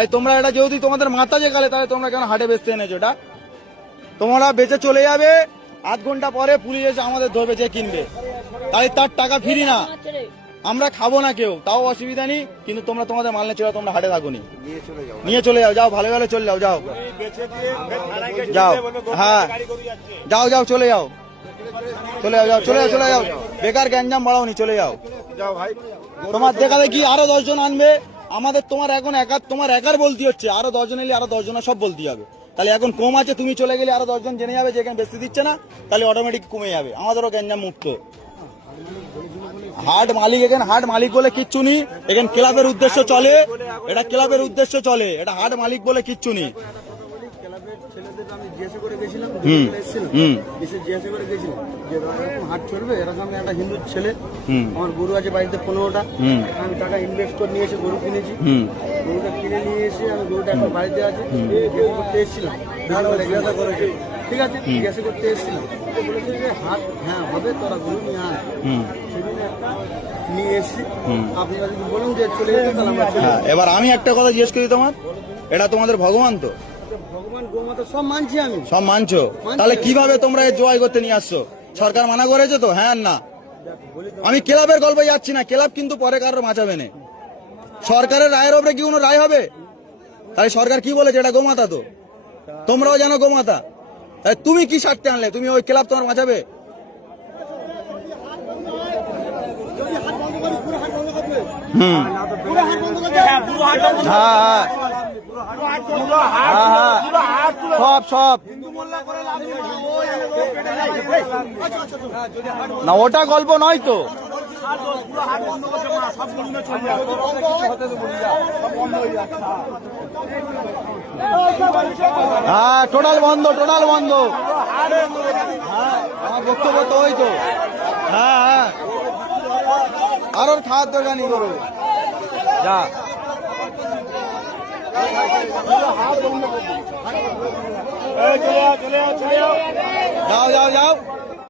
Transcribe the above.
এই তোমরা এটা যেহেতু তোমাদের মাথা যে কালে, তাহলে তোমরা কেন হাটে বেচতে এনেছো এটা? তোমরা বেচে চলে যাবে, আধ ঘন্টা পরে পুলিশ এসে আমাদের ধরবে যে কিনবে, তাই তার টাকা ফিরি না, আমরা খাবো না কেউ, তাও অসুবিধা নেই। কিন্তু তোমরা তোমাদের মাল নিয়ে চলে, তোমরা হাটে থাকো নি, নিয়ে চলে যাও, যাও ভালো ভালো চলে যাও, যাও যাও, হ্যাঁ যাও যাও চলে যাও, চলে যাও, যাও চলে যাও, চলে যাও, বেকার গ্যাঞ্জাম বাড়াও নি, চলে যাও। যাও ভাই, তোমার দেখা দেখি আরো 10 জন আনবে, আমাদের তোমার এখন তোমার একার বলতে হচ্ছে, আরো 10 জন এলে আরো 10 জন সব বলতে হবে। তাহলে এখন কম আছে, তুমি চলে গেলে আরো 10 জন জেনে যাবে যে এখানে বেশি দিচ্ছে না, তাহলে অটোমেটিক কমে যাবে, আমাদেরও গ্যাঞ্জাম মুক্ত। হাট মালিক, এখানে হাট মালিক বলে কিচ্ছু নেই, এখানে ক্লাবের উদ্দেশ্য চলে, এটা ক্লাবের উদ্দেশ্য চলে, এটা হাট মালিক বলে কিচ্ছু নেই। আমি জিজ্ঞাসা করে গেছিলাম, হুম হুম এসে জিজ্ঞাসা করে গেছিলাম যে এরকম হাট চলবে, এরকম একটা হিন্দু ছেলে, আমার গরু আছে বাড়িতে 15টা, আমি টাকা ইনভেস্ট করে নিয়ে এসে গরু কিনেছি, গরুটা কিনে নিয়ে এসে আমি গরুটা এখন বাড়িতে আছে, জিজ্ঞাসা করতে এসেছিলাম, জিজ্ঞাসা করেছে, ঠিক আছে জিজ্ঞাসা করতে এসেছিলাম, বলেছে যে হাট হ্যাঁ হবে, তোরা গরু নিয়ে আয়, সেদিন একটা নিয়ে এসেছি, আপনারা যদি বলুন যে চলে যেতে তাহলে আমরা চলে যাবো। এবার আমি একটা কথা জিজ্ঞেস করি, তোমার এটা তোমাদের ভগবান তো, ভগবান গোমাতা সব মানছি আমি, সব মানছো, তাহলে কিভাবে তোমরা এই জয় করতে নিয়ে আসছো? সরকার মানা করেছে তো? হ্যাঁ না, আমি ক্লাবের গল্পে যাচ্ছি না, ক্লাব কিন্তু পরে কারোর বাঁচাবে না, সরকারের রায়ের ওপরে কি কোনো রায় হবে? তাই সরকার কি বলেছে, এটা গোমাতা তো, তোমরাও জানো গোমাতা, তাই তুমি কি স্বার্থে আনলে? তুমি ওই ক্লাব তোমার বাঁচাবে? হুম হ্যাঁ সব সব না, ওটা গল্প নয় তো, হ্যাঁ টোটাল বন্ধ, টোটাল বন্ধ, হ্যাঁ আমার বক্তব্য তো ওই তো, হ্যাঁ হ্যাঁ আর ওর খাওয়ার দরকার নেই, করো যা, যাও যাও যাও।